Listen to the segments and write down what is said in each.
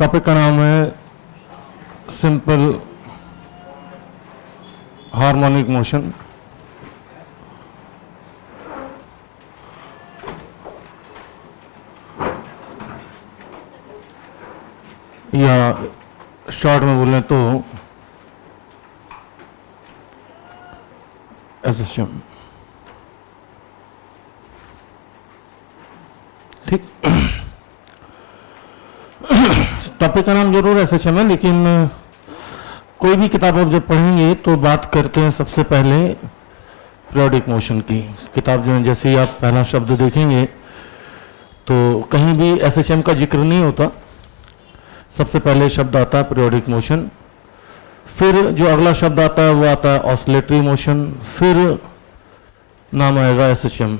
Topic का नाम है सिंपल हार्मोनिक मोशन। या शॉर्ट में बोलें तो एसएचएम। ठीक, टॉपिक का नाम जरूर एसएचएम है, लेकिन कोई भी किताब आप जब पढ़ेंगे तो बात करते हैं सबसे पहले पीरियोडिक मोशन की। किताब जो है, जैसे ही आप पहला शब्द देखेंगे तो कहीं भी एसएचएम का जिक्र नहीं होता। सबसे पहले शब्द आता है पीरियोडिक मोशन, फिर जो अगला शब्द आता है वो आता है ऑसिलेटरी मोशन, फिर नाम आएगा एसएचएम।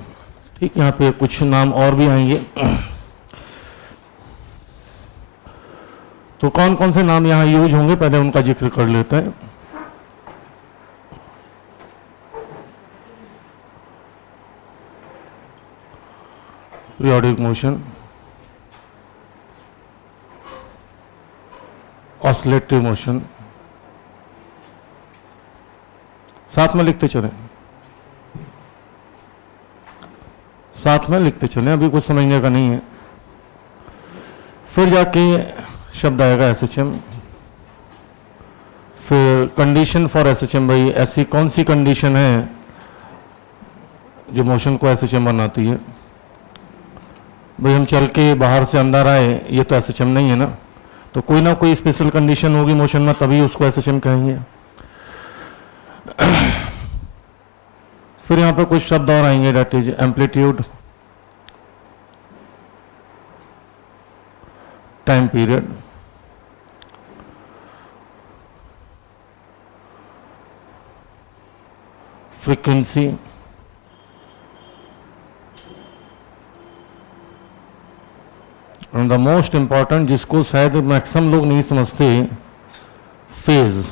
ठीक, यहाँ पे कुछ नाम और भी आएंगे। तो कौन कौन से नाम यहाँ यूज होंगे पहले उनका जिक्र कर लेते हैं। पीरियोडिक मोशन, ऑसिलेटरी मोशन, साथ में लिखते चलें, साथ में लिखते चलें, अभी कुछ समझने का नहीं है। फिर जाके शब्द आएगा एसएचएम, फिर कंडीशन फॉर एसएचएम। भाई ऐसी कौन सी कंडीशन है जो मोशन को एसएचएम बनाती है? भाई हम चल के बाहर से अंदर आए, ये तो एसएचएम नहीं है ना, तो कोई ना कोई स्पेशल कंडीशन होगी मोशन में, तभी उसको एसएचएम कहेंगे। फिर यहाँ पर कुछ शब्द और आएंगे, that is amplitude, time period, frequency, and the most important, जिसको शायद मैक्सिमम लोग नहीं समझते, फेज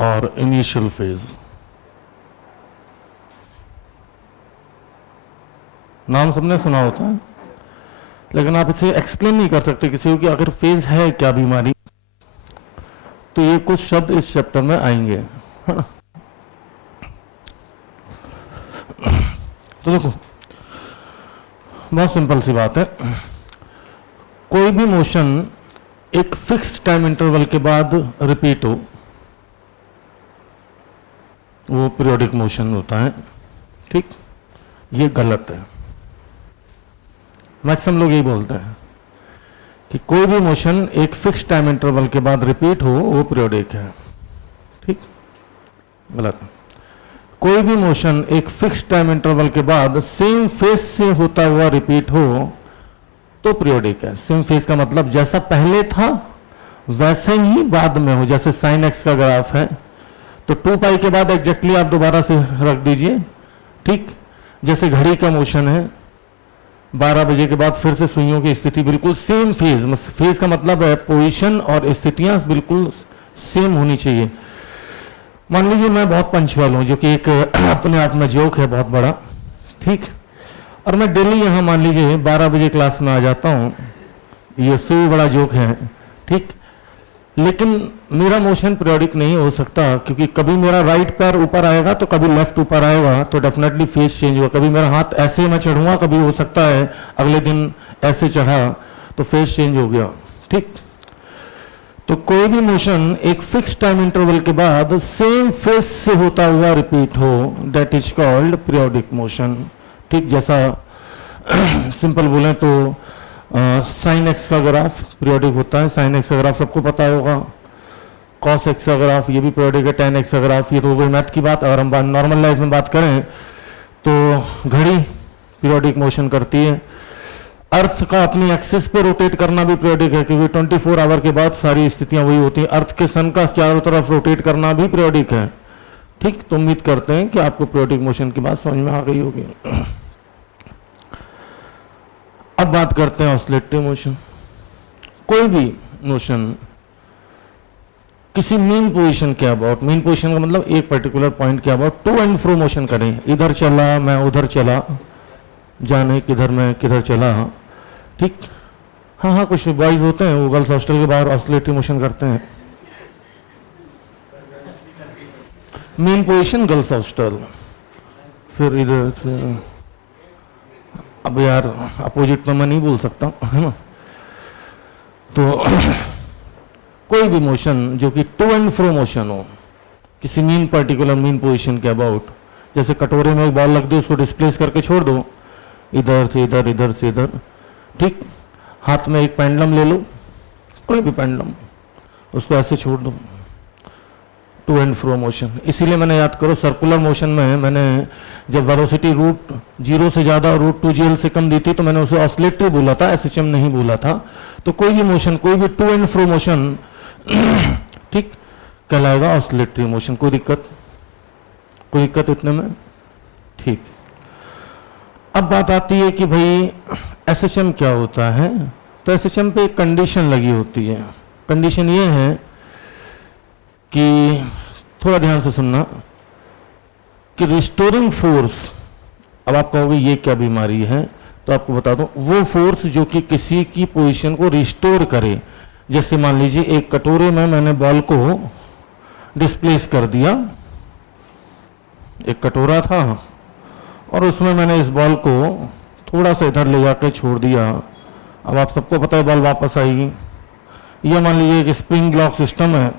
और इनिशियल फेज। नाम सबने सुना होता है, लेकिन आप इसे एक्सप्लेन नहीं कर सकते किसी को कि आखिर फेज है क्या बीमारी। तो ये कुछ शब्द इस चैप्टर में आएंगे, है ना। तो देखो, बहुत सिंपल सी बात है। कोई भी मोशन एक फिक्स टाइम इंटरवल के बाद रिपीट हो, वो पीरियोडिक मोशन होता है। ठीक, ये गलत है। मैक्सिमम लोग यही बोलते हैं कि कोई भी मोशन एक फिक्स टाइम इंटरवल के बाद रिपीट हो वो पीरियोडिक है। ठीक, गलत। कोई भी मोशन एक फिक्स टाइम इंटरवल के बाद सेम फेज से होता हुआ रिपीट हो तो पीरियोडिक है। सेम फेज का मतलब जैसा पहले था वैसे ही बाद में हो। जैसे साइन एक्स का ग्राफ है तो 2 पाई के बाद एग्जैक्टली आप दोबारा से रख दीजिए। ठीक, जैसे घड़ी का मोशन है, 12 बजे के बाद फिर से सुइयों की स्थिति बिल्कुल सेम फेज। फेज का मतलब है पोजीशन और स्थितियां बिल्कुल सेम होनी चाहिए। मान लीजिए मैं बहुत पंचुअल हूं, जो कि एक अपने आप में जोक है बहुत बड़ा। ठीक, और मैं डेली यहाँ मान लीजिए 12 बजे क्लास में आ जाता हूँ, ये उससे भी बड़ा जोक है। ठीक, लेकिन मेरा मोशन पीरियोडिक नहीं हो सकता, क्योंकि कभी मेरा राइट पैर ऊपर आएगा तो कभी लेफ्ट ऊपर आएगा, तो डेफिनेटली फेज चेंज होगा। कभी मेरा हाथ ऐसे मैं चढ़ूंगा, कभी हो सकता है अगले दिन ऐसे चढ़ा, तो फेज चेंज हो गया। ठीक, तो कोई भी मोशन एक फिक्स टाइम इंटरवल के बाद सेम फेज से होता हुआ रिपीट हो, that is called periodic motion. ठीक, जैसा सिंपल बोलें तो साइन एक्स का ग्राफ पीरियोडिक होता है। साइन एक्स का ग्राफ सबको पता होगा। कॉस एक्स का ग्राफ ये भी पीरियोडिक है। टेन एक्स का ग्राफ, ये तो हो गई मैथ की बात। अगर हम नॉर्मल लाइफ में बात करें तो घड़ी पीरियोडिक मोशन करती है। अर्थ का अपनी एक्सिस पे रोटेट करना भी पीरियोडिक है, क्योंकि 24 आवर के बाद सारी स्थितियां वही होती हैं। अर्थ के सन का चारों तरफ रोटेट करना भी पीरियोडिक है। ठीक, तो उम्मीद करते हैं कि आपको पीरियोडिक मोशन की बात समझ में आ गई होगी। अब बात करते हैं ऑसिलेटरी मोशन। कोई भी मोशन किसी मीन पोजीशन के अबाउट, मीन पोजीशन का मतलब एक पर्टिकुलर पॉइंट के about to and fro motion करें। इधर चला मैं उधर चला, जाने किधर मैं किधर चला। ठीक, हाँ हाँ, कुछ बॉयज होते हैं वो गर्ल्स हॉस्टल के बाहर ऑसिलेटरी मोशन करते हैं। मेन पोजीशन गर्ल्स हॉस्टल, फिर इधर से, अब यार अपोजिट तो मैं नहीं बोल सकता, है ना। तो कोई भी मोशन जो कि टू एंड फ्रो मोशन हो किसी मीन पर्टिकुलर मीन पोजीशन के अबाउट, जैसे कटोरे में एक बॉल रख दो, उसको डिस्प्लेस करके छोड़ दो इधर से इधर, इधर से इधर, ठीक। हाथ में एक पेंडुलम ले लो, कोई भी पेंडुलम, उसको ऐसे छोड़ दो, टू एंड फ्रो मोशन। इसीलिए मैंने याद करो सर्कुलर मोशन में मैंने जब वेलोसिटी रूट 0 से ज़्यादा रूट 2gl से कम दी थी तो मैंने उसे ऑसिलेटरी बोला था, एसएचएम नहीं बोला था। तो कोई भी मोशन, कोई भी टू एंड फ्रो मोशन ठीक कहलाएगा ऑसिलेटरी मोशन। कोई दिक्कत इतने में, ठीक। अब बात आती है कि भाई एसएचएम क्या होता है। तो एसएचएम पे एक कंडीशन लगी होती है। कंडीशन ये है कि थोड़ा ध्यान से सुनना कि रिस्टोरिंग फोर्स, अब आप कहोगे ये क्या बीमारी है, तो आपको बता दूं, वो फोर्स जो कि किसी की पोजीशन को रिस्टोर करे। जैसे मान लीजिए एक कटोरे में मैंने बॉल को डिस्प्लेस कर दिया, एक कटोरा था और उसमें मैंने इस बॉल को थोड़ा सा इधर ले जाकर छोड़ दिया। अब आप सबको पता है बॉल वापस आएगी। यह मान लीजिए एक स्प्रिंग ब्लॉक सिस्टम है,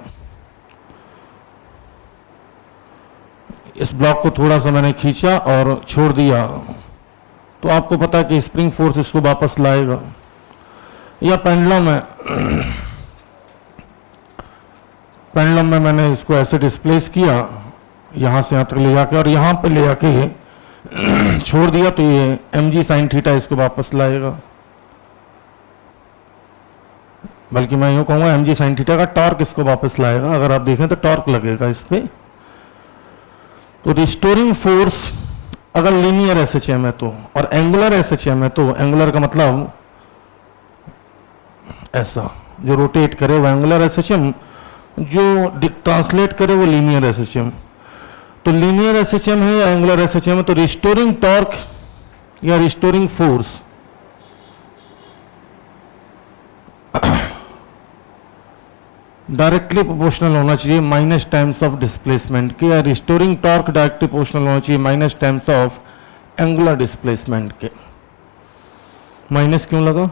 इस ब्लॉक को थोड़ा सा मैंने खींचा और छोड़ दिया, तो आपको पता है कि स्प्रिंग फोर्स इसको वापस लाएगा। या पेंडुलम है, पेंडुलम में मैंने इसको ऐसे डिस्प्लेस किया, यहां से यहां तक ले जाके और यहां पे ले जाके छोड़ दिया, तो ये mg sin थीटा इसको वापस लाएगा। बल्कि मैं यूं कहूंगा mg sin थीटा का टॉर्क इसको वापस लाएगा। अगर आप देखें तो टॉर्क लगेगा इस पे। तो रिस्टोरिंग फोर्स अगर लीनियर एसएचएम है तो, और एंगुलर एसएचएम है तो, एंगुलर का मतलब ऐसा जो रोटेट करे वो एंगुलर एसएचएम, जो ट्रांसलेट करे वो लीनियर एसएचएम। तो लीनियर एसएचएम है या एंगुलर एसएचएम है, तो रिस्टोरिंग टॉर्क या रिस्टोरिंग फोर्स डायरेक्टली प्रोपोर्शनल होना चाहिए माइनस टाइम्स ऑफ डिस्प्लेसमेंट के, या रिस्टोरिंग टॉर्क डायरेक्टली प्रोपोर्शनल होना चाहिए minus times of angular displacement के। माइनस क्यों लगा?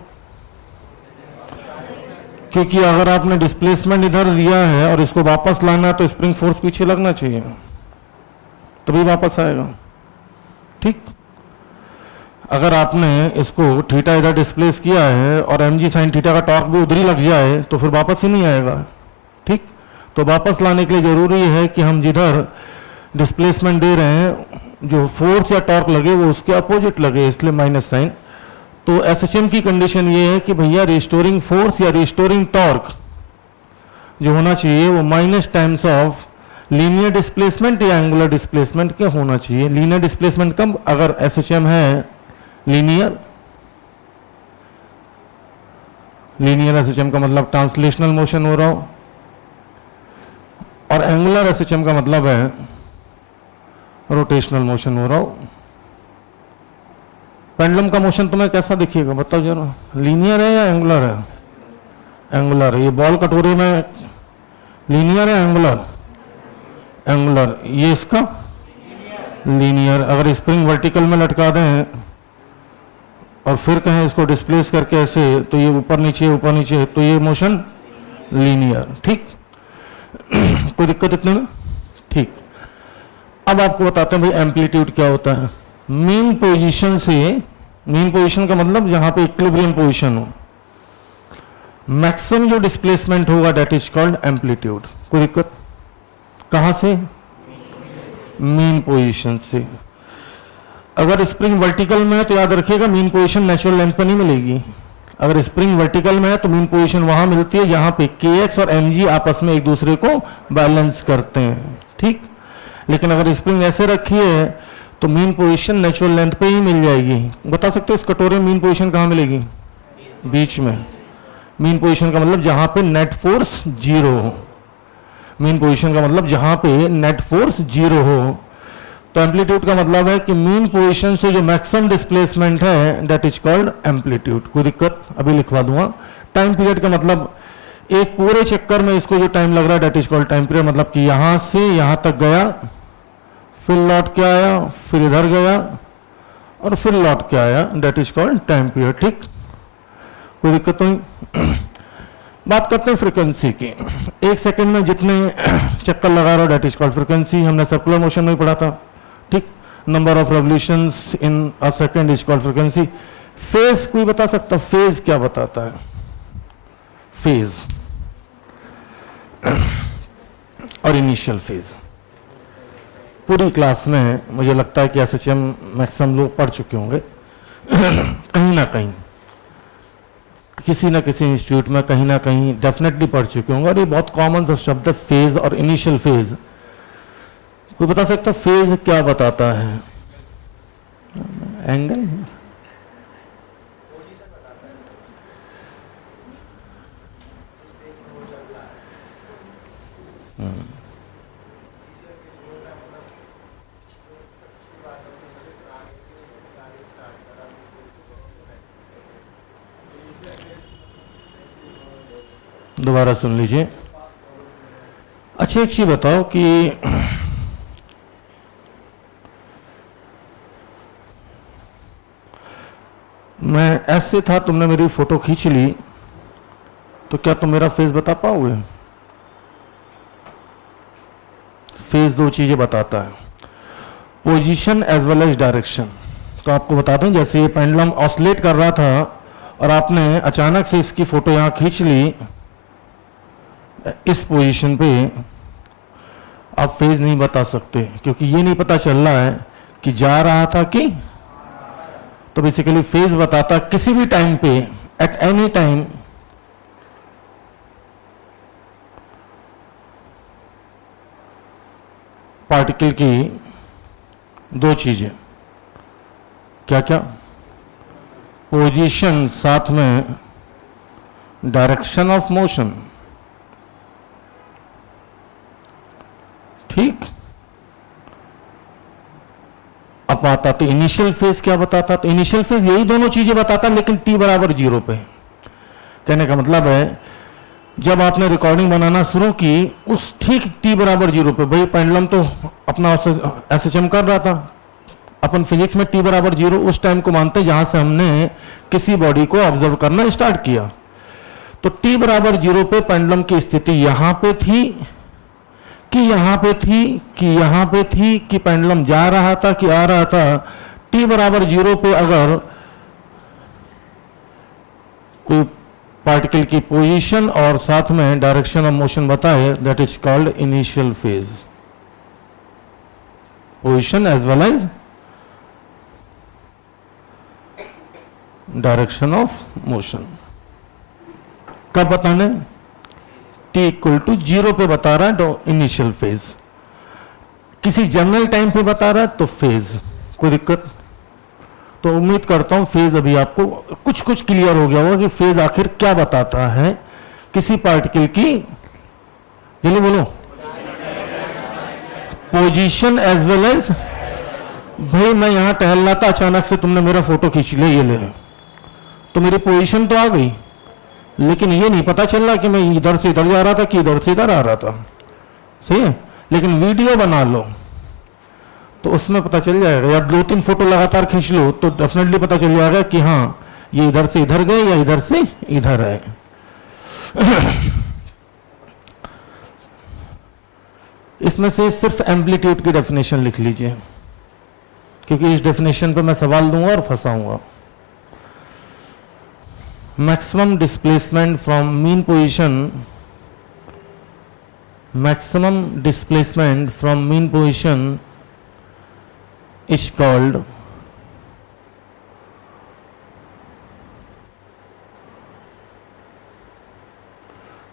क्योंकि अगर आपने डिस्प्लेसमेंट इधर दिया है और इसको वापस लाना है तो स्प्रिंग फोर्स पीछे लगना चाहिए, तभी वापस आएगा, ठीक। अगर आपने इसको थीटा इधर डिस्प्लेस किया है और mg sin थीटा का टॉर्क भी उधर ही लग जाए तो फिर वापस ही नहीं आएगा, ठीक। तो वापस लाने के लिए जरूरी है कि हम जिधर डिस्प्लेसमेंट दे रहे हैं जो फोर्स या टॉर्क लगे वो उसके अपोजिट लगे, इसलिए माइनस साइन। तो एसएचएम की कंडीशन ये है कि भैया रिस्टोरिंग फोर्स या रिस्टोरिंग टॉर्क जो होना चाहिए वो minus times of linear displacement या एंगुलर डिस्प्लेसमेंट के होना चाहिए। लीनियर डिस्प्लेसमेंट कब? अगर एसएचएम है लीनियर, लीनियर एसएचएम का मतलब ट्रांसलेशनल मोशन हो रहा हो, और एंगुलर एसएचएम का मतलब है रोटेशनल मोशन हो रहा हो। पेंडुलम का मोशन तुम्हें कैसा दिखेगा बताओ जरा, लीनियर है या एंगुलर है? एंगुलर है। ये बॉल कटोरे में लीनियर है एंगुलर? एंगुलर। ये इसका लीनियर। अगर स्प्रिंग वर्टिकल में लटका दें और फिर कहें इसको डिस्प्लेस करके ऐसे, तो ये ऊपर नीचे, तो ये मोशन लीनियर, ठीक। कोई दिक्कत इतने में, ठीक। अब आपको बताते हैं भाई एम्पलीट्यूड क्या होता है। मीन पोजीशन से, मीन पोजीशन का मतलब जहां पे इक्विलिब्रियम पोजीशन हो, मैक्सिमम जो डिस्प्लेसमेंट होगा दैट इज कॉल्ड एम्पलीट्यूड। कोई दिक्कत? कहां से? मीन पोजीशन से। अगर स्प्रिंग वर्टिकल में है तो याद रखिएगा मीन पोजीशन नेचुरल लेंथ पर नहीं मिलेगी। अगर स्प्रिंग वर्टिकल में है तो मीन पोजीशन वहां मिलती है जहां पे kx और mg आपस में एक दूसरे को बैलेंस करते हैं, ठीक। लेकिन अगर स्प्रिंग ऐसे रखी है तो मीन पोजीशन नेचुरल लेंथ पे ही मिल जाएगी। बता सकते हो इस कटोरे में मीन पोजीशन कहां मिलेगी? बीच में। मीन पोजीशन का मतलब जहां पे नेट फोर्स जीरो हो। मीन पोजीशन का मतलब जहां पे नेट फोर्स जीरो हो। तो एम्पलीट्यूड का मतलब है कि मीन पोजीशन से जो मैक्सिमम डिस्प्लेसमेंट है दैट इज कॉल्ड एम्पलीट्यूड। कोई दिक्कत? अभी लिखवा दूंगा। टाइम पीरियड का मतलब एक पूरे चक्कर में इसको जो टाइम लग रहा है that is called time period, मतलब कि यहां से यहां तक गया, फिर लौट के आया, फिर इधर गया और फिर लौट के आया, that is called time period. ठीक, कोई दिक्कत नहीं। बात करते हैं फ्रीक्वेंसी की। एक सेकंड में जितने चक्कर लगा रहा हो दैट इज कॉल्ड फ्रीक्वेंसी। हमने सर्कुलर मोशन में पढ़ा था। ठीक, number of revolutions in a second is called frequency. Phase कोई बता सकता? फेज क्या बताता है? फेज और इनिशियल फेज पूरी क्लास में मुझे लगता है कि एसएचएम मैक्सिमम लोग पढ़ चुके होंगे कहीं ना कहीं, किसी ना किसी इंस्टीट्यूट में कहीं ना कहीं डेफिनेटली पढ़ चुके होंगे। और ये बहुत कॉमन सा शब्द है फेज और इनिशियल फेज। कोई बता सकता फेज क्या बताता है? एंगल। दोबारा सुन लीजिए। अच्छा एक चीज बताओ कि मैं ऐसे था, तुमने मेरी फोटो खींच ली, तो क्या तुम मेरा फेस बता पाओगे? फेस दो चीजें बताता है, position as well as direction. तो आपको बता दूं, जैसे ये पेंडुलम ऑसिलेट कर रहा था और आपने अचानक से इसकी फोटो यहां खींच ली इस पोजीशन पे, आप फेज नहीं बता सकते क्योंकि ये नहीं पता चल रहा है कि जा रहा था कि। तो बेसिकली फेज बताता किसी भी टाइम पे, एट एनी टाइम, पार्टिकल की दो चीजें, क्या क्या? पोजीशन साथ में डायरेक्शन ऑफ मोशन। ठीक, अब आता तो इनिशियल फेज क्या बताता? तो इनिशियल फेज यही दोनों चीजें बताता, लेकिन t बराबर 0 पे। कहने का मतलब है जब आपने रिकॉर्डिंग बनाना शुरू की उस ठीक t बराबर 0 पे, भाई पेंडुलम तो अपना एसएचएम कर रहा था, अपन फिजिक्स में t बराबर 0 उस टाइम को मानते हैं जहां से हमने किसी बॉडी को ऑब्जर्व करना स्टार्ट किया। तो t बराबर 0 पे पेंडुलम की स्थिति यहां पे थी कि यहां पे थी कि यहां पे थी, कि पेंडुलम जा रहा था कि आ रहा था। t बराबर 0 पे अगर कोई पार्टिकल की पोजीशन और साथ में डायरेक्शन ऑफ मोशन बताए that is called initial phase. Position as well as direction of motion. कब बताने? t इक्वल टू 0 पे बता रहा है तो इनिशियल फेज, किसी जनरल टाइम पे बता रहा है तो फेज। कोई दिक्कत? तो उम्मीद करता हूं फेज अभी आपको कुछ कुछ क्लियर हो गया होगा कि फेज आखिर क्या बताता है किसी पार्टिकल की। जल्दी बोलो। Position as well as. भाई मैं यहां टहल रहा था, अचानक से तुमने मेरा फोटो खींच लिया, ये ले, तो मेरी पोजीशन तो आ गई, लेकिन ये नहीं पता चल रहा कि मैं इधर से इधर जा रहा था कि इधर से इधर आ रहा था। सही है, लेकिन वीडियो बना लो तो उसमें पता चल जाएगा, या 2-3 फोटो लगातार खींच लो तो डेफिनेटली पता चल जाएगा कि हाँ ये इधर से इधर गए या इधर से इधर आए। इसमें से सिर्फ एम्पलीट्यूड की डेफिनेशन लिख लीजिए, क्योंकि इस डेफिनेशन पे मैं सवाल दूंगा और फंसाऊंगा। Maximum displacement from mean position, maximum displacement from mean position is called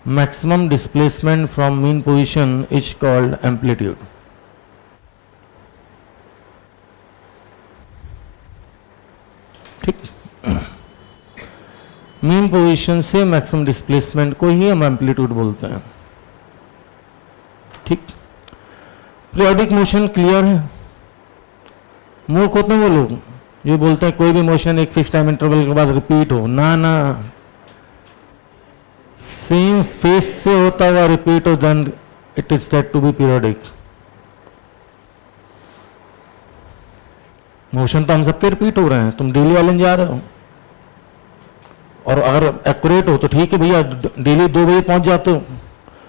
maximum displacement from mean position is called amplitude. ठीक, मीन पोजीशन से मैक्सिमम डिस्प्लेसमेंट को ही हम एम्पलीट्यूड बोलते हैं। ठीक, पीरियोडिक मोशन क्लियर है? मूर्ख होते हैं वो लोग जो बोलते हैं कोई भी मोशन एक फिक्स टाइम इंटरवल के बाद रिपीट हो। ना ना, सेम फेस से होता हुआ रिपीट हो, then it is said to be periodic. Motion तो हम सबके रिपीट हो रहे हैं, तुम डेली वाले जा रहे हो, और अगर एक्यूरेट हो तो ठीक है भैया, डेली 2 बजे पहुंच जाते हो,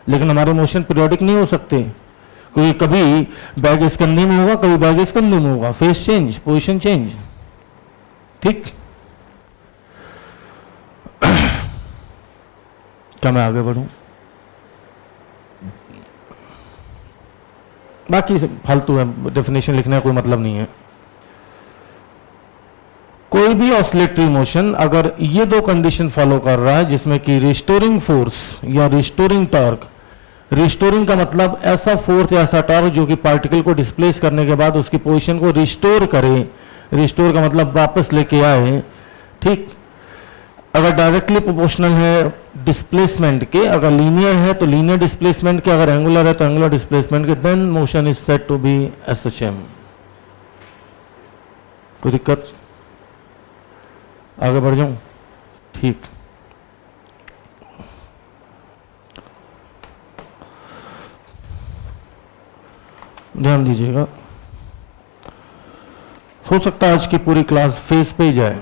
लेकिन हमारे मोशन पीरियोडिक नहीं हो सकते, क्योंकि कभी बैग इस कंधे में होगा, कभी बैग इस कंधे में होगा, फेस चेंज, पोजीशन चेंज। ठीक, क्या मैं आगे बढ़ूं? बाकी फालतू है, डेफिनेशन लिखने का कोई मतलब नहीं है। कोई भी ऑसिलेटरी मोशन अगर ये 2 कंडीशन फॉलो कर रहा है, जिसमें कि रिस्टोरिंग फोर्स या रिस्टोरिंग टॉर्क, रिस्टोरिंग का मतलब ऐसा फोर्स या ऐसा टॉर्क जो कि पार्टिकल को डिस्प्लेस करने के बाद उसकी पोजीशन को रिस्टोर करे, रिस्टोर का मतलब वापस लेके आए। ठीक, अगर डायरेक्टली प्रोपोर्शनल है डिस्प्लेसमेंट के, अगर लीनियर है तो लीनियर डिस्प्लेसमेंट के, अगर एंगुलर है तो एंगुलर डिस्प्लेसमेंट के, then motion is said to be SHM. कोई दिक्कत? आगे बढ़ जाऊं? ठीक, ध्यान दीजिएगा। हो सकता है आज की पूरी क्लास फेस पे ही जाए,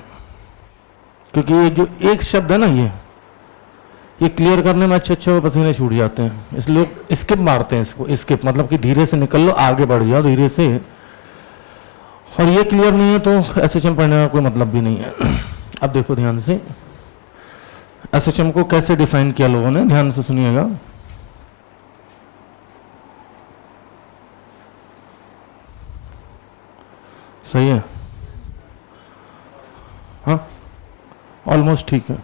क्योंकि ये जो एक शब्द है ना, ये क्लियर करने में अच्छे अच्छे पसीने छूट जाते हैं, इसलिए लोग स्किप मारते हैं इसको। स्किप मतलब कि धीरे से निकल लो, आगे बढ़ जाओ धीरे से, और ये क्लियर नहीं है तो एसएचएम पढ़ने का कोई मतलब भी नहीं है। अब देखो ध्यान से, एसएचएम को कैसे डिफाइन किया लोगों ने, ध्यान से सुनिएगा। सही है? हाँ, ऑलमोस्ट ठीक है।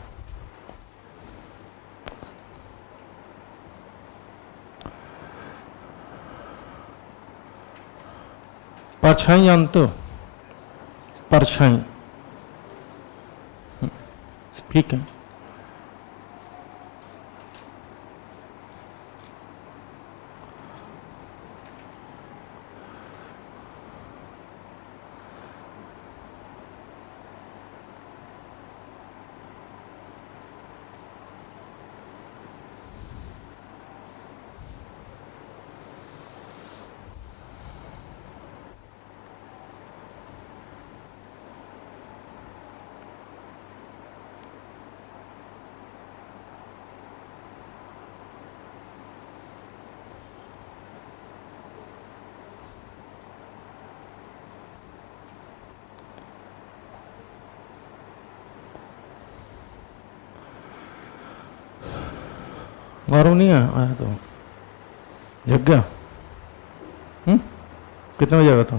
परछाई जानते हो? परछाई, ठीक है। गौरव नहीं आया तो जग गया? कितने बजे आया था?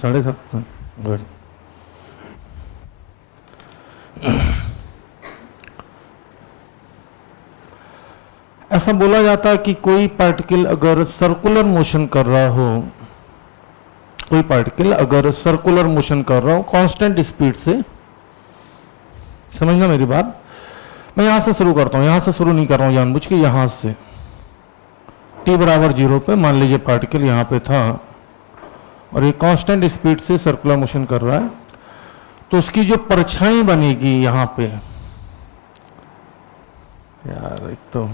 7:30। गुड। ऐसा बोला जाता है कि कोई पार्टिकल अगर सर्कुलर मोशन कर रहा हो, कोई पार्टिकल अगर सर्कुलर मोशन कर रहा हो कांस्टेंट स्पीड से, समझना मेरी बात, मैं यहां से शुरू करता हूं, यहां से शुरू नहीं कर रहा हूं जानबूझ के, यहां से t बराबर 0 पे मान लीजिए पार्टिकल यहां पे था और ये कांस्टेंट स्पीड से सर्कुलर मोशन कर रहा है, तो उसकी जो परछाई बनेगी यहां पे, यार एक तो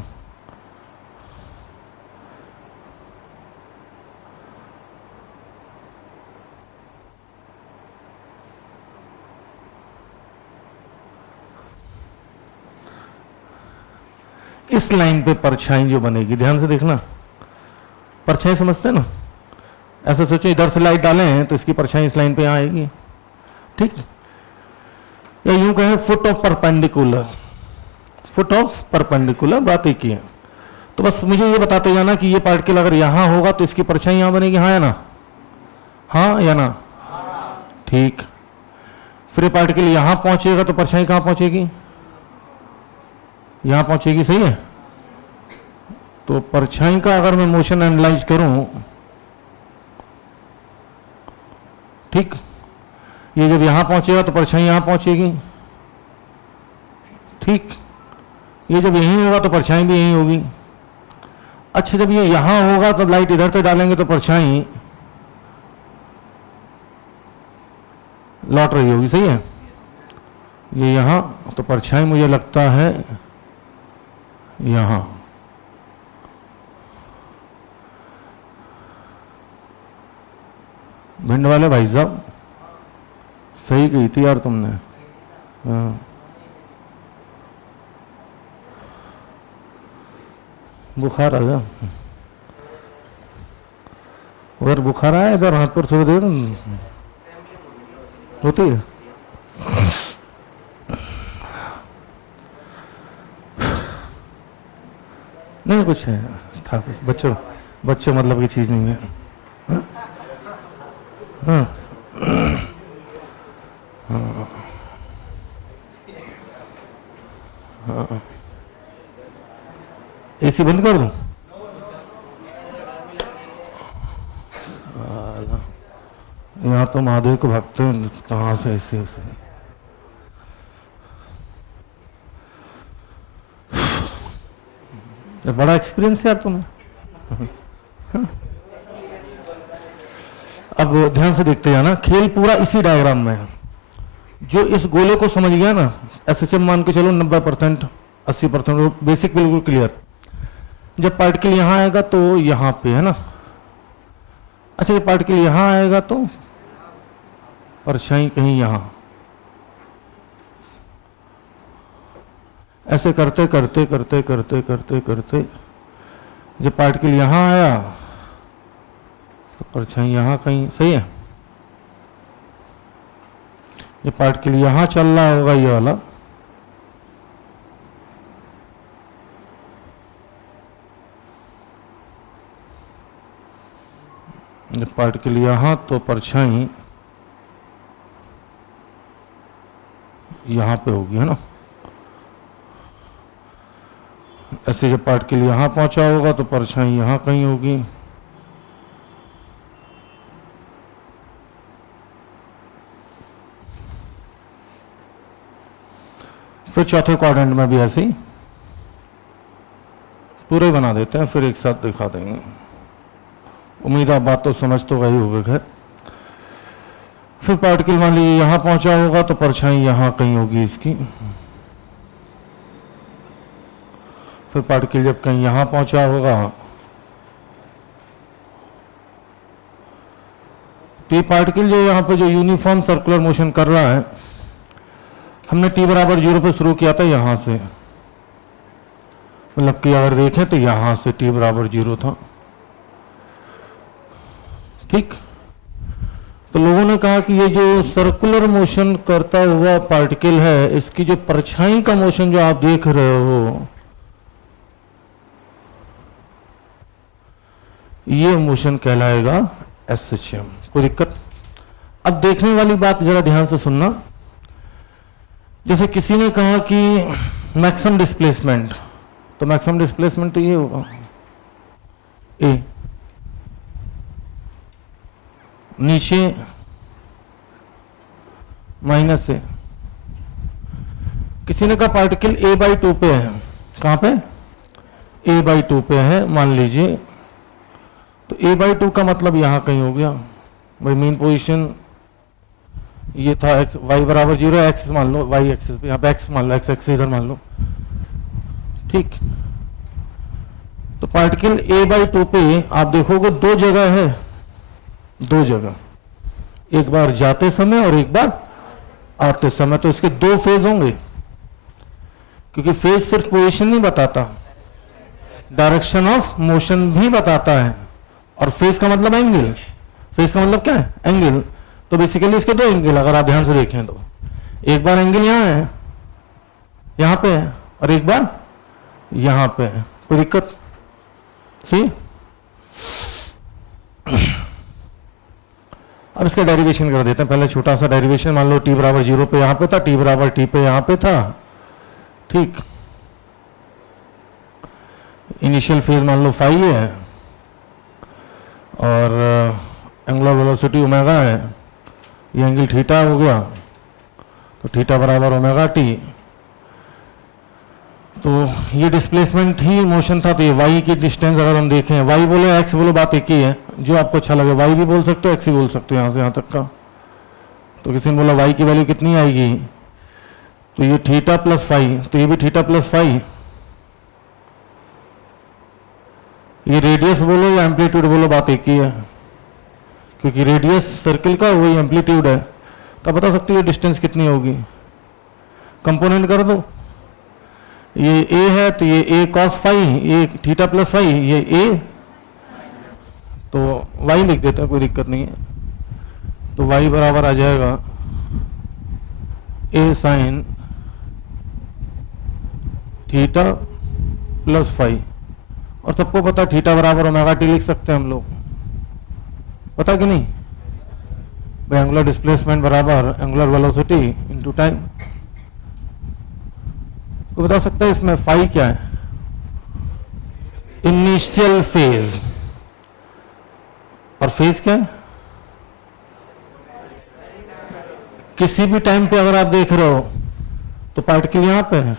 इस लाइन पे परछाई जो बनेगी, ध्यान से देखना, परछाई समझते हैं ना, ऐसा सोचो इधर से लाइट डालें हैं तो इसकी परछाई इस लाइन पे आएगी, ठीक, या यूं कहें foot of perpendicular, foot of perpendicular, बात एक ही है। तो बस मुझे ये बताते जाना कि ये पार्टिकल अगर यहां होगा तो इसकी परछाई यहां बनेगी, हाँ या ना? हाँ या ना? ठीक। फिर ये पार्टिकल यहां पहुंचेगा तो परछाई कहां पहुंचेगी? यहां पहुंचेगी, सही है? तो परछाई का अगर मैं मोशन एनालाइज करूं, ठीक, ये जब यहां पहुंचेगा तो परछाई यहां पहुंचेगी, ठीक, ये जब यहीं होगा तो परछाई भी यहीं होगी। अच्छा, जब ये यहां होगा तो लाइट इधर से डालेंगे तो परछाई लौट रही होगी, सही है। ये यहाँ, तो परछाई मुझे लगता है यहाँ। भिंड वाले भाई साहब सही कही थी यार तुमने। हाँ, बुखार आ गया। उधर बुखार आया, इधर हाथ पर थोड़ी देर होती है। नहीं कुछ है, था कुछ, बच्चे मतलब की चीज नहीं है। हाँ हाँ हाँ, एसी बंद कर दूं? यहाँ तो महादेव को भागते हैं, कहाँ से ऐसे ऐसे। बड़ा एक्सपीरियंस है यार तुम्हें। अब ध्यान से देखते जाना, खेल पूरा इसी डायग्राम में है। जो इस गोले को समझ गया ना, एसएचएम मान के चलो 90%, 80% बेसिक बिल्कुल क्लियर। जब पार्टिकल यहाँ आएगा तो यहाँ पे है ना, अच्छा ये पार्टिकल यहाँ आएगा तो परछाई कहीं यहाँ, ऐसे करते करते करते करते करते करते जब पार्टिकल यहाँ आया तो परछाई यहाँ कहीं, सही है। ये पार्टिकल यहाँ चल रहा होगा, ये वाला, ये पार्टिकल यहाँ, तो परछाई यहाँ पे होगी, है ना। ऐसे जब पार्टिकल यहाँ पहुंचा होगा तो परछाई यहाँ कहीं होगी। फिर चौथे क्वाड्रेंट में भी ऐसे ही पूरे बना देते हैं, फिर एक साथ दिखा देंगे। उम्मीद आप बात तो समझ तो गई होगी। खैर, फिर पार्टिकल मान लीजिए यहाँ पहुंचा होगा तो परछाई यहाँ कहीं होगी इसकी। फिर पार्टिकल जब कहीं यहाँ पहुंचा होगा तो ये पार्टिकल जो यहाँ पे जो यूनिफॉर्म सर्कुलर मोशन कर रहा है, हमने t बराबर 0 पे शुरू किया था यहाँ से, मतलब कि अगर देखें तो यहाँ से t बराबर 0 था, ठीक। तो लोगों ने कहा कि ये जो सर्कुलर मोशन करता हुआ पार्टिकल है, इसकी जो परछाई का मोशन जो आप देख रहे हो, ये मोशन कहलाएगा एसएचएम। कोई दिक्कत? अब देखने वाली बात जरा ध्यान से सुनना। जैसे किसी ने कहा कि मैक्सिमम डिस्प्लेसमेंट, तो मैक्सिमम डिस्प्लेसमेंट तो ये होगा ए, नीचे माइनस ए। किसी ने कहा पार्टिकल a/2 पे है, कहां पे? a/2 पे है मान लीजिए, तो a/2 का मतलब यहां कहीं हो गया भाई। मेन पोजीशन ये था y बराबर 0, एक्स मान लो, y एक्सिस पे, यहाँ पे x मान लो, x एक्सिस इधर मान लो, ठीक। तो पार्टिकल a/2 पे आप देखोगे दो जगह है, दो जगह, एक बार जाते समय और एक बार आते समय। तो इसके दो फेज होंगे, क्योंकि फेज सिर्फ पोजीशन नहीं बताता, डायरेक्शन ऑफ मोशन भी बताता है। और फेज का मतलब एंगल, फेज का मतलब क्या है? एंगल। तो बेसिकली इसके दो एंगल अगर आप ध्यान से देखें तो, एक बार एंगल यहां है, यहां पे है, और एक बार यहां पे है। कोई दिक्कत? ठीक। अब इसका डेरिवेशन कर देते हैं। पहले छोटा सा डेरिवेशन, मान लो t बराबर 0 पे यहां पे था, t बराबर t पे यहां पे था, ठीक। इनिशियल फेज मान लो फाई है और एंगुलर वेलोसिटी ओमेगा है, ये एंगल थीटा हो गया, तो थीटा बराबर ओमेगा टी। तो ये डिस्प्लेसमेंट ही मोशन था। तो ये y की डिस्टेंस अगर हम देखें, y बोले x बोलो, बात एक ही है, जो आपको अच्छा लगे। y भी बोल सकते हो, x भी बोल सकते हो, यहाँ से यहाँ तक का, तो किसी ने बोला वाई की वैल्यू कितनी आएगी, तो ये थीटा प्लस फाई, तो ये भी थीटा प्लस फाई। ये रेडियस बोलो या एम्पलीट्यूड बोलो, बात एक ही है, क्योंकि रेडियस सर्किल का वही एम्पलीट्यूड है। तो आप बता सकते हो ये डिस्टेंस कितनी होगी, कंपोनेंट कर दो। ये ए है तो ये ए कॉस फाई, ये थीटा प्लस फाई, ये ए, तो वाई लिख देते हैं, कोई दिक्कत नहीं है। तो वाई बराबर आ जाएगा ए साइन थीटा प्लस फाई। और सबको पता थीटा बराबर ओमेगा टी लिख सकते हैं हम लोग, पता कि नहीं भाई, एंगुलर डिस्प्लेसमेंट बराबर एंगुलर वेलोसिटी इनटू टाइम। को बता सकता है इसमें फाई क्या है, इनिशियल फेज, और फेज क्या है, किसी भी टाइम पे अगर आप देख रहे हो तो पार्टिकल यहां पे है,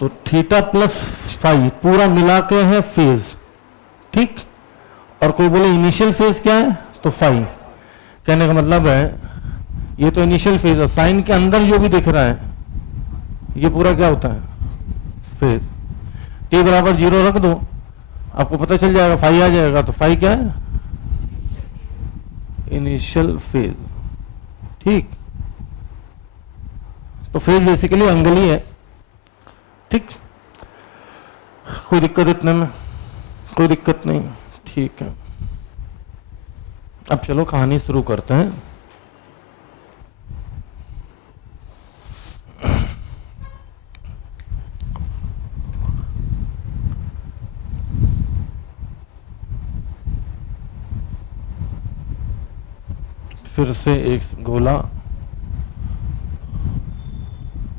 तो थीटा प्लस फाई पूरा मिला के है फेज, ठीक। और कोई बोले इनिशियल फेज क्या है, तो फाई। कहने का मतलब है ये तो इनिशियल फेज है, साइन के अंदर जो भी दिख रहा है ये पूरा क्या होता है, फेज। टी बराबर 0 रख दो, आपको पता चल जाएगा, फाई आ जाएगा। तो फाई क्या है, इनिशियल फेज, ठीक। तो फेज बेसिकली एंगल ही है, ठीक। कोई दिक्कत इतने में, कोई दिक्कत नहीं, ठीक है। अब चलो कहानी शुरू करते हैं। फिर से एक गोला,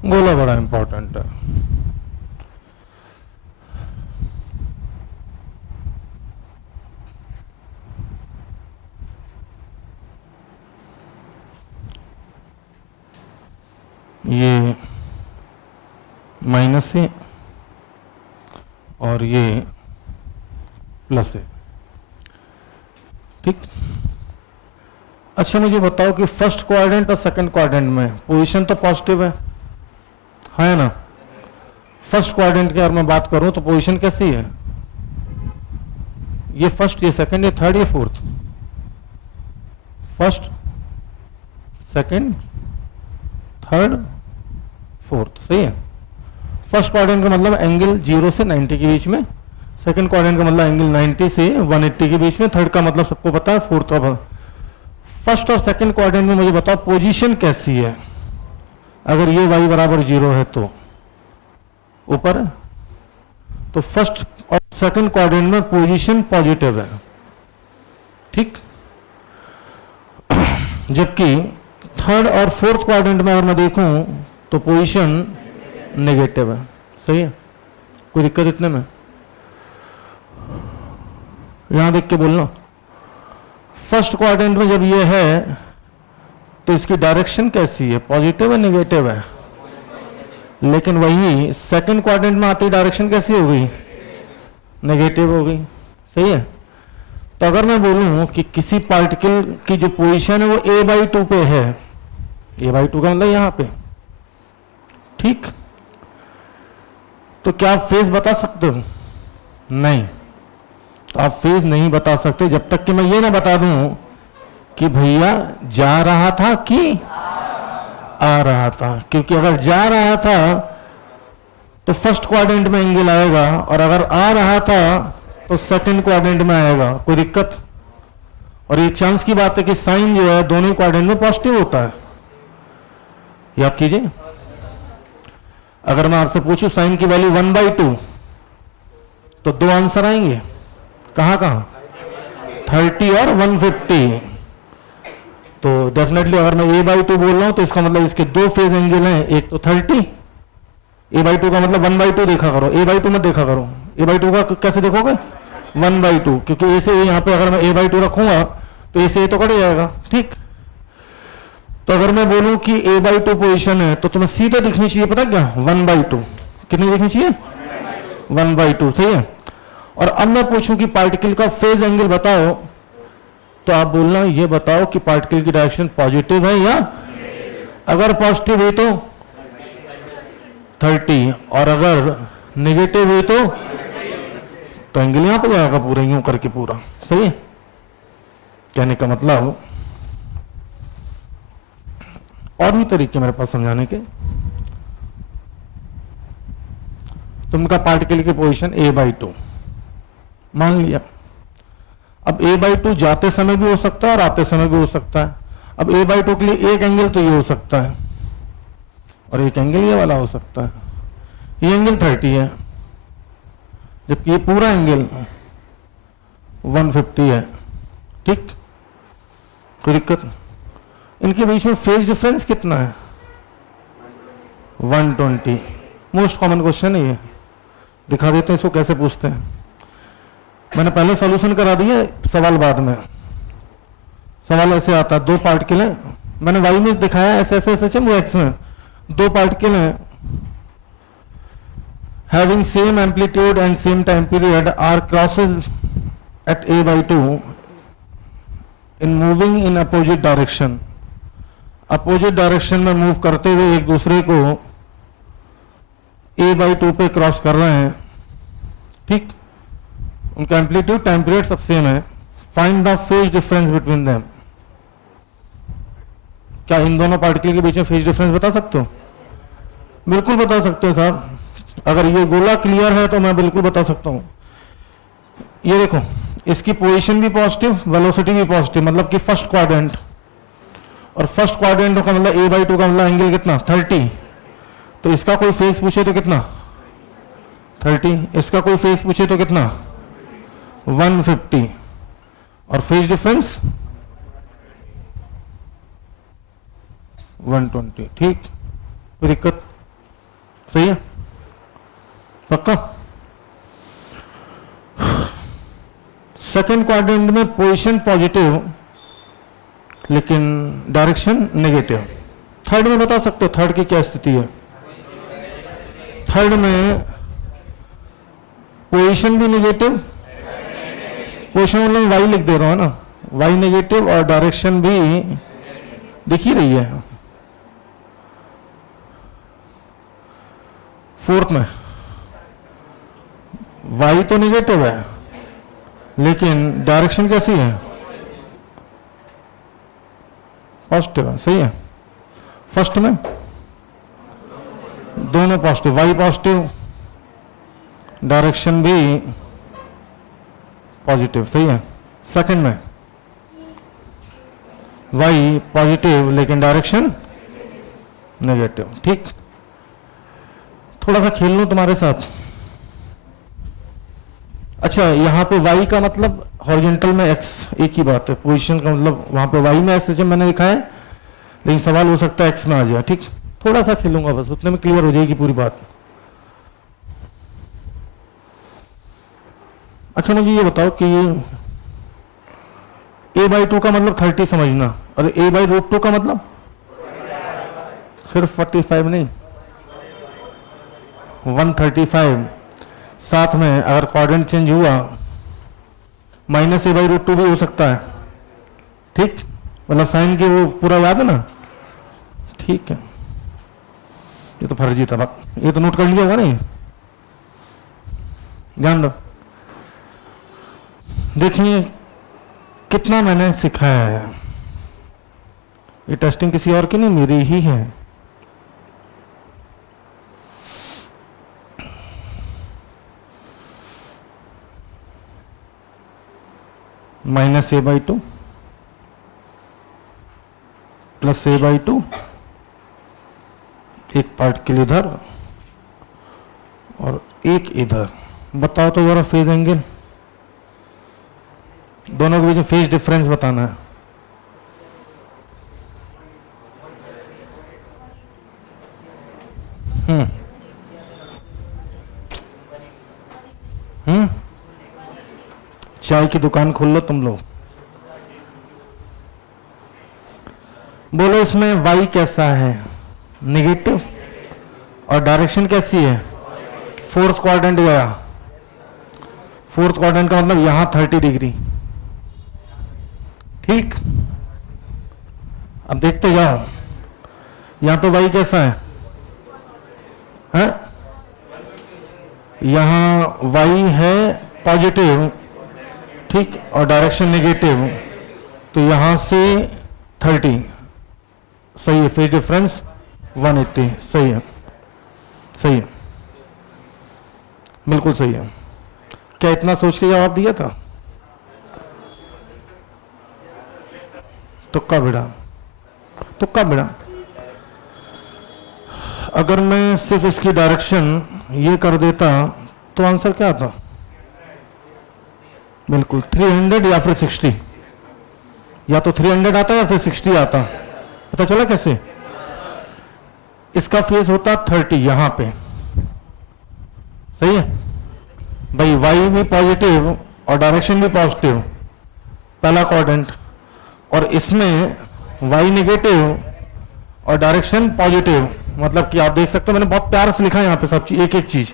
गोला बड़ा इंपॉर्टेंट है। ये माइनस है और ये प्लस है, ठीक। अच्छा मुझे बताओ कि फर्स्ट क्वाड्रेंट और सेकंड क्वाड्रेंट में पोजीशन तो पॉजिटिव है ना। फर्स्ट क्वाड्रेंट की अगर मैं बात करूं तो पोजीशन कैसी है, ये फर्स्ट, ये सेकंड, ये थर्ड, ये fourth, first second third fourth, सही है। फर्स्ट क्वाड्रेंट का मतलब एंगल 0 से 90 के बीच में, सेकंड क्वाड्रेंट का मतलब एंगल 90 से 180 के बीच में, थर्ड का मतलब सबको पता है, फोर्थ का। फर्स्ट और सेकंड क्वाड्रेंट में मुझे बताओ पोजीशन कैसी है। अगर ये y बराबर 0 है तो ऊपर है, तो फर्स्ट और सेकंड क्वाड्रेंट में पोजीशन पॉजिटिव है, ठीक। जबकि थर्ड और फोर्थ क्वाड्रेंट में अगर मैं देखूं तो पोजीशन नेगेटिव है, सही है। कोई दिक्कत इतने में, यहां देख के बोलना। फर्स्ट क्वाड्रेंट में जब ये है तो इसकी डायरेक्शन कैसी है, पॉजिटिव है नेगेटिव है। लेकिन वही सेकंड क्वाड्रेंट में आती डायरेक्शन कैसी हो गई, नेगेटिव हो गई, सही है। तो अगर मैं बोलूं कि किसी पार्टिकल की जो पोजीशन है वो a/2 पे है, a/2 का मतलब यहां पे, ठीक। तो क्या आप फेज बता सकते हो, नहीं। तो आप फेज नहीं बता सकते जब तक कि मैं ये ना बता दूं कि भैया जा रहा था कि आ रहा था। क्योंकि अगर जा रहा था तो फर्स्ट क्वाड्रेंट में एंगल आएगा, और अगर आ रहा था तो सेकंड क्वाड्रेंट में आएगा, कोई दिक्कत। और एक चांस की बात है कि साइन जो है दोनों क्वाड्रेंट में पॉजिटिव होता है, याद कीजिए। अगर मैं आपसे पूछूं साइन की वैल्यू 1/2 तो दो आंसर आएंगे, कहां कहां, 30 और 150। तो डेफिनेटली अगर मैं a/2 बोल रहा हूं तो इसका मतलब इसके दो फेज एंगल हैं, एक तो 30, a/2 का मतलब 1/2 देखा करो, a/2 मत देखा करो। a/2 का कैसे देखोगे, 1/2, क्योंकि ए से यहां पे अगर मैं a/2 रखूंगा तो ए से तो कट जाएगा, ठीक। तो अगर मैं बोलूं कि a/2 पोजीशन है तो तुम्हें सीधे दिखनी चाहिए, पता क्या, 1/2। कितनी दिखनी चाहिए, 1/2, सही है। और अब मैं पूछूं कि पार्टिकल का फेज एंगल बताओ, तो आप बोलना ये बताओ कि पार्टिकल की डायरेक्शन पॉजिटिव है या, अगर पॉजिटिव हुई तो 30 और अगर नेगेटिव हुई तो एंगल यहां पे जाएगा पूरा यूं करके पूरा। सही है, कहने का मतलब और भी तरीके मेरे पास समझाने के। तुमका पार्टिकल की पोजीशन a/2 मान लिया। अब a/2 जाते समय भी हो सकता है और आते समय भी हो सकता है। अब a/2 के लिए एक एंगल तो ये हो सकता है और एक एंगल ये वाला हो सकता है। ये एंगल 30 है जबकि ये पूरा एंगल 150 है। ठीक, कोई दिक्कत? इनके बीच में फेज डिफरेंस कितना है? 120। मोस्ट कॉमन क्वेश्चन है ये, दिखा देते हैं इसको कैसे पूछते हैं। मैंने पहले सॉल्यूशन करा दिया, सवाल बाद में। सवाल ऐसे आता है, दो पार्टिकल हैं, मैंने वाई में दिखाया ऐसे ऐसे ऐसे, वो एक्स में। दो पार्टिकल हैं having same amplitude and same time period are crosses at a/2 in moving in opposite direction। Opposite direction में मूव करते हुए एक दूसरे को a/2 पे क्रॉस कर रहे हैं। ठीक, उनका एम्पलीट्यूड टाइम पीरियड सब सेम है। Find the phase difference between them. क्या इन दोनों पार्टिकल के बीच में फेज डिफरेंस बता सकते हो? बिल्कुल बता सकते हो साहब। अगर ये गोला क्लियर है तो मैं बिल्कुल बता सकता हूं। ये देखो, इसकी पोजीशन भी पॉजिटिव, वेलोसिटी भी पॉजिटिव, मतलब कि फर्स्ट क्वाड्रेंट। और फर्स्ट क्वाड्रेंट का मतलब a/2 का मतलब एंगल कितना? 30। तो इसका कोई फेस पूछे तो कितना? 30। इसका कोई फेस पूछे तो कितना? 150। और फेज डिफरेंस 120। ठीक, कोई दिक्कत? सही है, पक्का? सेकेंड क्वाड्रेंट में पोजीशन पॉजिटिव लेकिन डायरेक्शन नेगेटिव। थर्ड में बता सकते हो थर्ड की क्या स्थिति है? थर्ड में पोजीशन भी नेगेटिव, पोजीशन मतलब वाई लिख दे रहा हूं ना, वाई नेगेटिव और डायरेक्शन भी दिख ही रही है। फोर्थ में वाई तो नेगेटिव है लेकिन डायरेक्शन कैसी है? पॉजिटिव है। सही है। फर्स्ट में दोनों पॉजिटिव, वाई पॉजिटिव, डायरेक्शन भी पॉजिटिव। सही है। सेकंड में वाई पॉजिटिव लेकिन डायरेक्शन नेगेटिव। ठीक, थोड़ा सा खेल लूं तुम्हारे साथ। अच्छा, यहां पे y का मतलब हॉरिजॉन्टल में x, एक ही बात है। पोजीशन का मतलब वहां पे y में ऐसे मैंने लिखा है, लेकिन सवाल हो सकता है x में आ जाए। ठीक, थोड़ा सा खेलूंगा बस, उतने में क्लियर हो जाएगी पूरी बात। अच्छा, मुझे ये बताओ कि a/2 का मतलब 30 समझना, और a/√2 का मतलब सिर्फ 45 नहीं, 135। साथ में अगर क्वाड्रेंट चेंज हुआ -a/√2 भी हो सकता है। ठीक, मतलब साइन के वो पूरा याद है ना? ठीक है, ये तो फर्जी था, ये तो नोट कर लिया होगा ना, ये ध्यान दो। देखिए कितना मैंने सिखाया है। ये टेस्टिंग किसी और की नहीं, मेरी ही है। -a/2 प्लस a/2, एक पार्टिकल इधर और एक इधर। बताओ तो जरा फेज एंगल, दोनों के बीच में फेज डिफरेंस बताना है। चाय की दुकान खोल लो तुम लोग। बोलो इसमें y कैसा है? नेगेटिव, और डायरेक्शन कैसी है? फोर्थ क्वाड्रेंट गया। फोर्थ क्वाड्रेंट का मतलब यहां 30 डिग्री। ठीक, अब देखते जाओ, यहां पे y कैसा है? यहां y है पॉजिटिव, ठीक, और डायरेक्शन नेगेटिव, तो यहां से 30 सही है, फेज डिफरेंस 180 सही है, सही है, बिल्कुल सही है। क्या इतना सोच के जवाब दिया था? तुक्का भिड़ा, तुक्का भिड़ा। अगर मैं सिर्फ इसकी डायरेक्शन ये कर देता तो आंसर क्या आता? बिल्कुल 300 या फिर 60, या तो 300 आता या फिर 60 आता। पता चला कैसे? इसका फेज होता 30 यहां पे, सही है भाई, y भी पॉजिटिव और डायरेक्शन भी पॉजिटिव, पहला क्वाड्रेंट, और इसमें y नेगेटिव और डायरेक्शन पॉजिटिव, मतलब कि आप देख सकते हो मैंने बहुत प्यार से लिखा है यहाँ पे सब चीज, एक एक चीज,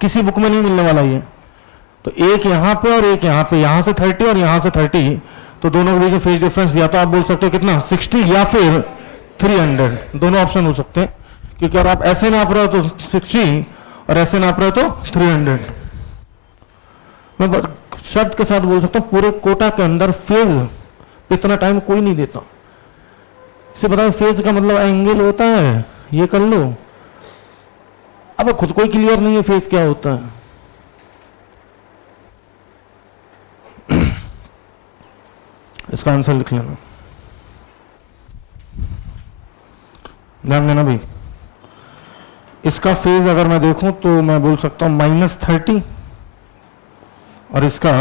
किसी बुक में नहीं मिलने वाला ये। तो एक यहाँ पे और एक यहाँ पे, यहाँ से 30 और यहाँ से 30, तो दोनों के बीच में फेज डिफरेंस दिया, तो आप बोल सकते हो कितना? 60 या फिर 300, दोनों ऑप्शन हो सकते हैं, क्योंकि अगर आप ऐसे नाप रहे हो तो 60 और ऐसे नाप रहे हो तो 300। मैं शब्द के साथ बोल सकता हूँ पूरे कोटा के अंदर फेज इतना टाइम कोई नहीं देता। इसे बताओ फेज का मतलब एंगल होता है, ये कर लो। अब खुद को ही क्लियर नहीं है फेज क्या होता है। इसका आंसर लिख लेना, ध्यान देना भाई। इसका फेज अगर मैं देखूं तो मैं बोल सकता हूं -30 और इसका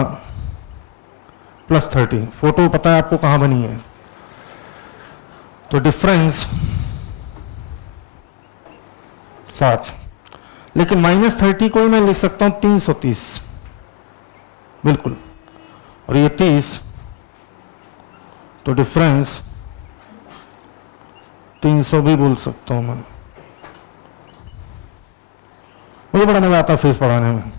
+30। फोटो पता है आपको कहां बनी है, तो डिफरेंस 7, लेकिन -30 को मैं लिख सकता हूं 330, बिल्कुल, और ये 30, तो डिफरेंस 300 भी बोल सकता हूं मैं। मुझे बड़ा मजा आता है फेस पढ़ाने में।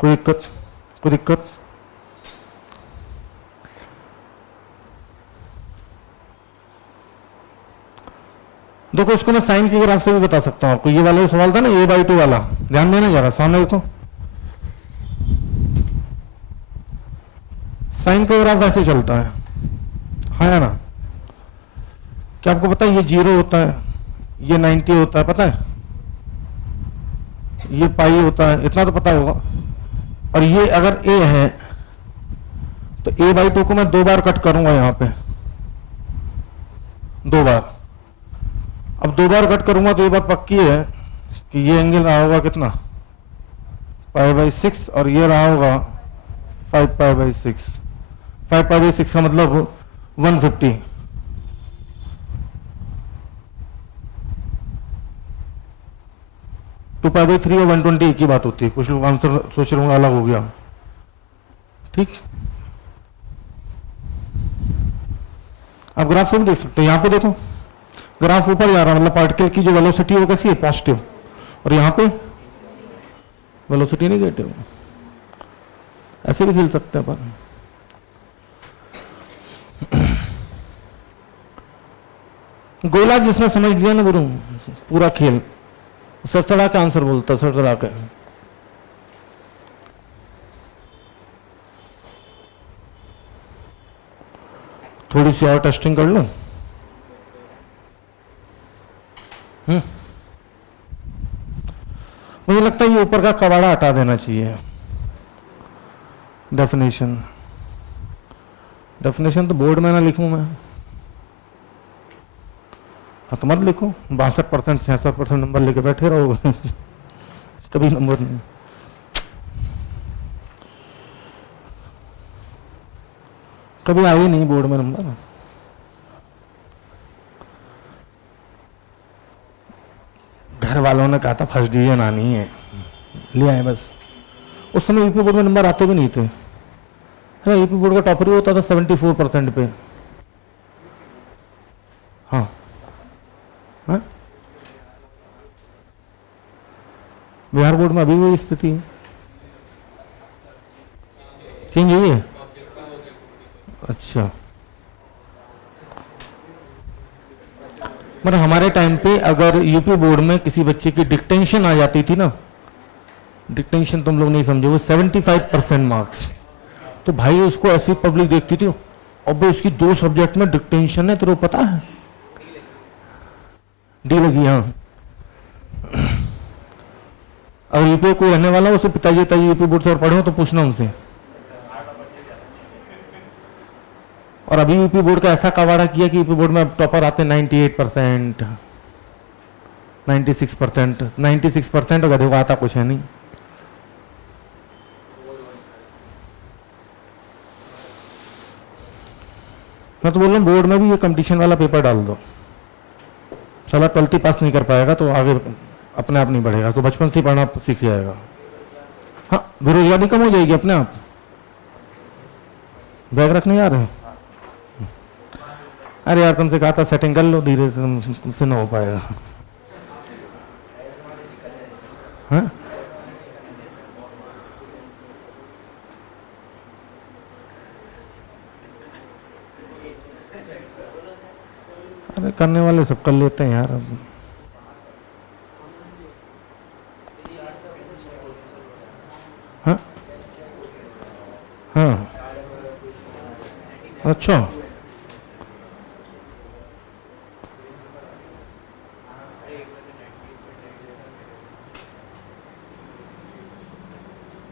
कोई दिक्कत? कोई दिक्कत? देखो इसको मैं साइन के ग्राफ से भी बता सकता हूं आपको। ये वाला सवाल था ना a/2 वाला, ध्यान देना जरा, सामने देखो, साइन का ग्राफ ऐसे चलता है, है ना? क्या आपको पता है ये 0 होता है, ये 90 होता है, पता है? ये पाई होता है, इतना तो पता होगा। और ये अगर a है तो a/2 को मैं 2 बार कट करूंगा यहां पे, 2 बार। अब 2 बार कट करूंगा तो ये बात पक्की है कि ये एंगल रहा होगा कितना? π/6, और ये रहा होगा 5π/6। 5π/6 का मतलब 150। टू π/3 और 120 एक ही बात होती है। कुछ लोग आंसर सोच रहे होंगे अलग हो गया, ठीक। आप ग्राफ से भी देख सकते हैं, यहां पे देखो ग्राफ ऊपर जा रहा है, मतलब पार्टिकल की जो वेलोसिटी है वो कैसी है? पॉजिटिव, और यहां पे वेलोसिटी नेगेटिव। ऐसे भी खेल सकते हैं अपन। गोला जिसने समझ लिया ना गुरु पूरा खेल, सड़सड़ा का आंसर बोलता, सड़सड़ा के। थोड़ी सी और टेस्टिंग कर लो। मुझे लगता है ये ऊपर का कबाड़ा हटा देना चाहिए। डेफिनेशन, डेफिनेशन तो बोर्ड में ना लिखूं मैं, हाँ तो मत लिखो। 62% 66% नंबर लेके बैठे रहो कभी नंबर नहीं। कभी आई नहीं बोर्ड में नंबर। घर वालों ने कहा था फर्स्ट डिवीजन आनी है, ले आए बस। उस समय यूपी बोर्ड में नंबर आते भी नहीं थे। हाँ, यूपी बोर्ड का टॉपर ही होता था 74% पे। हाँ, हाँ? बिहार बोर्ड में अभी वही स्थिति है। चेंज हुई है? अच्छा, मतलब हमारे टाइम पे अगर यूपी बोर्ड में किसी बच्चे की डिक्टेंशन आ जाती थी ना, डिक्टेंशन तुम लोग नहीं समझे, वो 75% मार्क्स, तो भाई उसको ऐसी पब्लिक देखती थी, अब भाई उसकी 2 सब्जेक्ट में डिक्टेंशन है, तेरे को पता है? डी लगी। हाँ, अगर यूपी कोई रहने वाला हो, उससे पिताजी ताजी यूपी बोर्ड से पढ़े हो तो पूछना उनसे। और अभी यूपी बोर्ड का ऐसा कवाड़ा किया कि यूपी बोर्ड में अब टॉपर आते 98%, 96%, 96% अगर देखो आता कुछ है नहीं। मैं तो बोल रहा हूँ बोर्ड में भी ये कंपटीशन वाला पेपर डाल दो, साला 12th पास नहीं कर पाएगा तो आगे अपने आप नहीं बढ़ेगा, तो बचपन से ही पढ़ना सीख जाएगा। हाँ, बेरोजगारी कम हो जाएगी अपने आप। बैग रखने जा रहे हैं? अरे यार तुमसे कहा था सेटिंग कर लो, धीरे से तुमसे ना हो पाएगा। हाँ, अरे करने वाले सब कर लेते हैं यार। अब हाँ हाँ, अच्छा,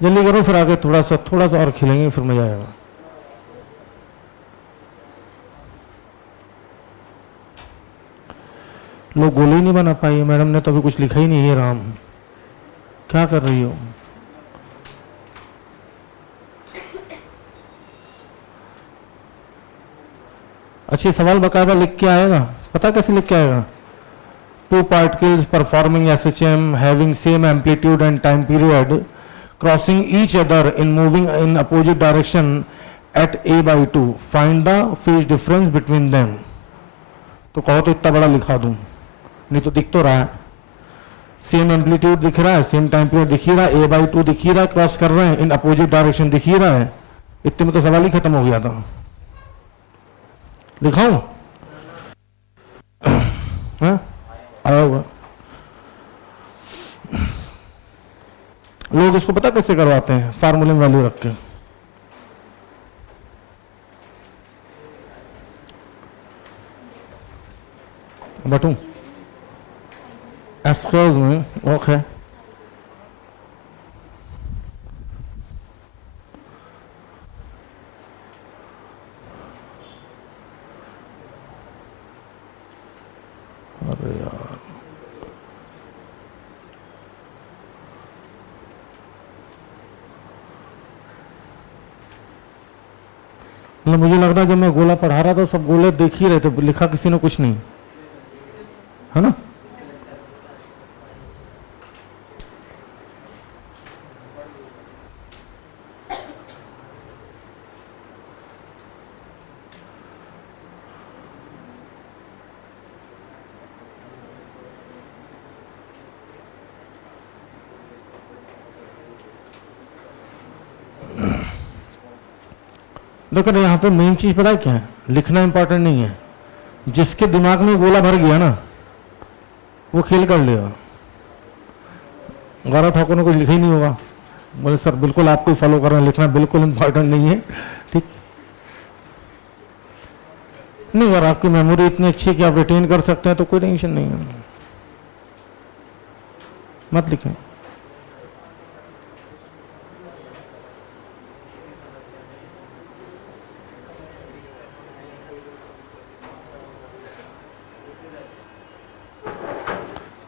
जल्दी करो फिर आगे थोड़ा सा और खिलेंगे, फिर मजा आएगा। लोग गोली नहीं बना पाई, मैडम ने तो अभी कुछ लिखा ही नहीं है। राम, क्या कर रही हो? अच्छे सवाल बकायदा लिख के आएगा, पता कैसे लिख के आएगा? 2 particles performing SHM having same amplitude and time period crossing each other in moving in opposite direction at a/2, find the phase difference between them। तो कहो तो इतना बड़ा लिखा दूं, नहीं तो दिख तो रहा है, सेम एम्पलीट्यूड दिख रहा है, सेम टाइम पीरियड दिख ही रहा है, a/2 दिख ही रहा है, क्रॉस कर रहे हैं इन अपोजिट डायरेक्शन दिख ही रहा है, इतने में तो सवाल ही खत्म हो गया था। लिखाऊं? हाँ, आया होगा। लोग इसको पता कैसे करवाते हैं? फार्मूले में वैल्यू रख के। बटू एक्सक्यूज मी, ओके, अरे यार मतलब मुझे लग रहा है जब मैं गोला पढ़ा रहा था सब गोले देख ही रहे थे, लिखा किसी ने कुछ नहीं है ना। देखो यहाँ पे मेन चीज पता है क्या है? लिखना इंपॉर्टेंट नहीं है, जिसके दिमाग में गोला भर गया ना वो खेल कर लेगा। गौरव ठाकुर ने कुछ लिखा ही नहीं होगा, बोले सर बिल्कुल आपको फॉलो कर रहे हैं, लिखना बिल्कुल इंपॉर्टेंट नहीं है, ठीक नहीं। अगर आपकी मेमोरी इतनी अच्छी है कि आप रिटेन कर सकते हैं तो कोई टेंशन नहीं है, मत लिखें।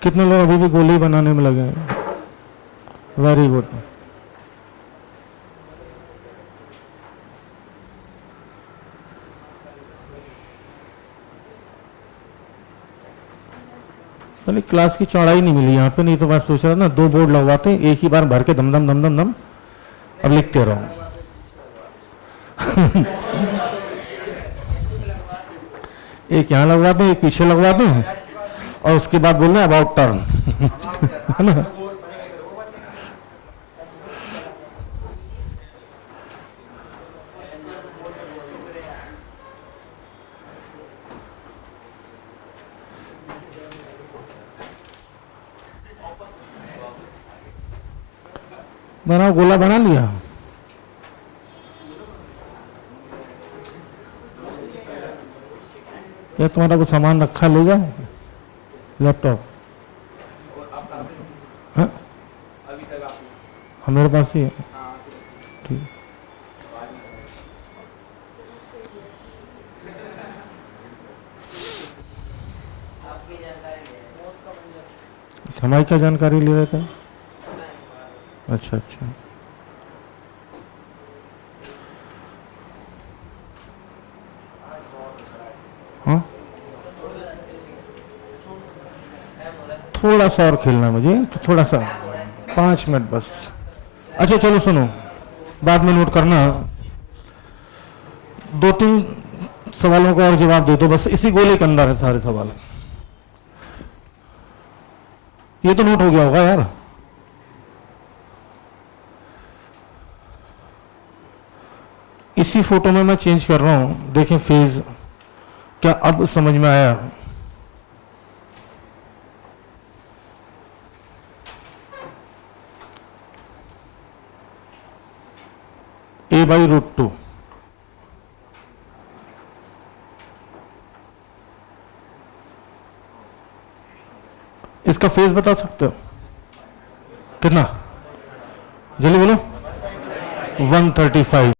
कितने लोग अभी भी गोली बनाने में लगे हैं? Very good. चलिए क्लास की चौड़ाई नहीं मिली यहाँ पे, नहीं तो मैं सोच रहा ना 2 बोर्ड लगवाते हैं एक ही बार भर के, दम दम दम दम दम अब लिखते रहो। एक यहाँ लगवा दें, एक पीछे लगवा दें, और उसके बाद बोलना अबाउट टर्न, है ना। बनाओ, गोला बना लिया। या तुम्हारा कुछ सामान रखा, ले जाओ लैपटॉप। हाँ मेरे पास ही है। ठीक, हमारी क्या जानकारी ले रहे थे? अच्छा अच्छा, हाँ थोड़ा सा और खेलना है मुझे, तो थोड़ा सा 5 मिनट बस। अच्छा चलो सुनो, बाद में नोट करना, 2-3 सवालों का और जवाब दे दो बस, इसी गोले के अंदर है सारे सवाल। ये तो नोट हो गया होगा यार। इसी फोटो में मैं चेंज कर रहा हूं, देखें फेज क्या अब समझ में आया? a/√2, इसका फेज बता सकते हो कितना? जल्दी बोलो। 135।